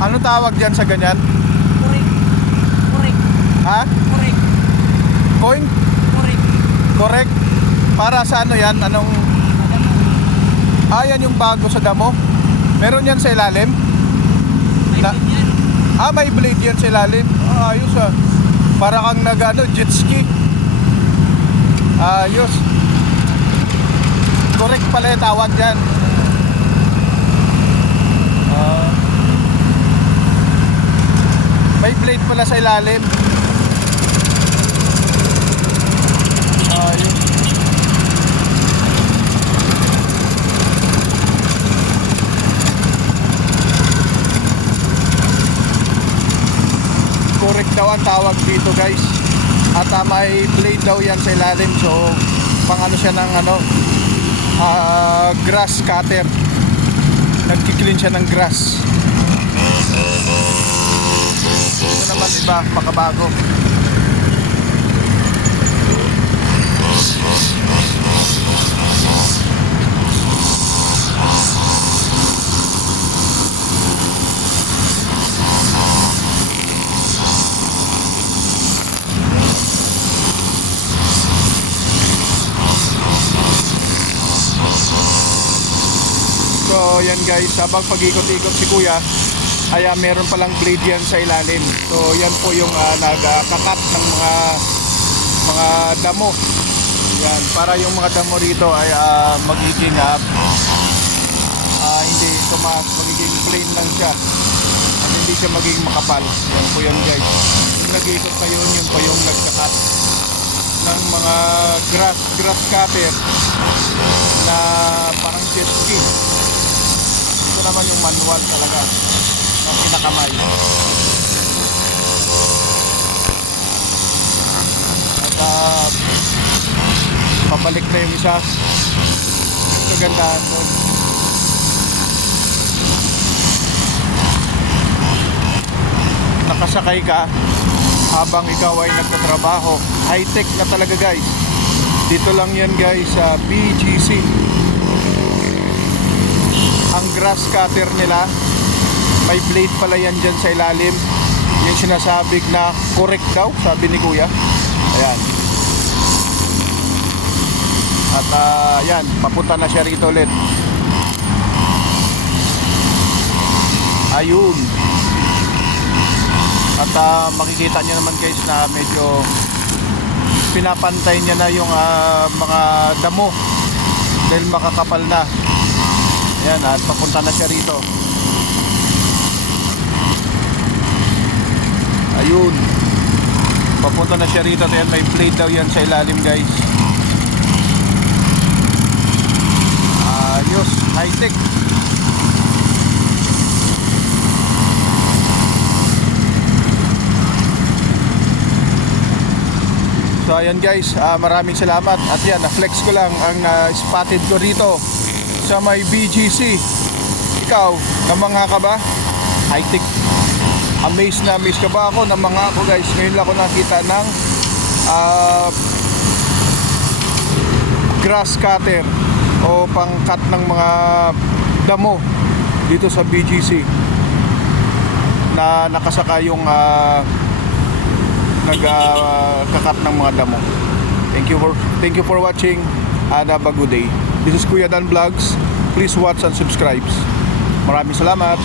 Ano tawag dyan sa ganyan? Kurik. Kurik. Ha? Kurik. Coin? Kurik. Correct? Para sa ano yan? Anong... yan yung bago sa damo. Meron yan sa ilalim? May Na- ganyan. May blade yan sa ilalim. Ayos ah. Para kang jet ski. Ayos. Correct pala yung tawag dyan. May blade pala sa ilalim. Ayos. Correct daw ang tawag dito guys. At may blade daw yan sa ilalim. So pang ano siya ng grass cutter. Nagki-clean siya ng grass. Ito naman iba, pakabago. So yan guys, habang pag-ikot-ikot si kuya ay meron palang blade yan sa ilalim. So yan po yung nagkakat ng mga damo. Yan, para yung mga damo rito ay magiging hindi tumaas, magiging plain lang siya. At hindi siya magiging makapal. Yan po yun guys. Yung nag-ikot na yun, yun po yung nagkakat ng mga grass cutter na parang jet ski. Ito naman yung manual talaga ng kinakamay. At pabalik na yung isa. Kagandahan doon. Nakasakay ka habang ikaw ay nagtatrabaho. High-tech na talaga guys. Dito lang yan guys sa BGC. Ang grass cutter nila, may blade pala yan dyan sa ilalim. Yung sinasabing na correct daw, sabi ni kuya. Ayan. At yan, papunta na siya rito ulit. Ayun. At makikita nyo naman guys na medyo pinapantay niya na yung mga damo dahil makakapal na. Ayan, at papunta na siya rito. Ayun. Papunta na siya rito. Ayan, may blade daw yan sa ilalim guys. Ayos, high tech. So ayan guys, maraming salamat. At yan, na-flex ko lang ang spotted ko rito sa may BGC. Ikaw, namangha ka ba? High tech. Amazed na amazed ka ba ako? Namangha ako guys. Ngayon lang ako nakita ng grass cutter o pang-cut ng mga damo dito sa BGC na nakasaka yung nagkakat ng mga damo. Thank you for watching and have a good day. This is Kuya Dan Vlogs. Please watch and subscribe. Maraming salamat.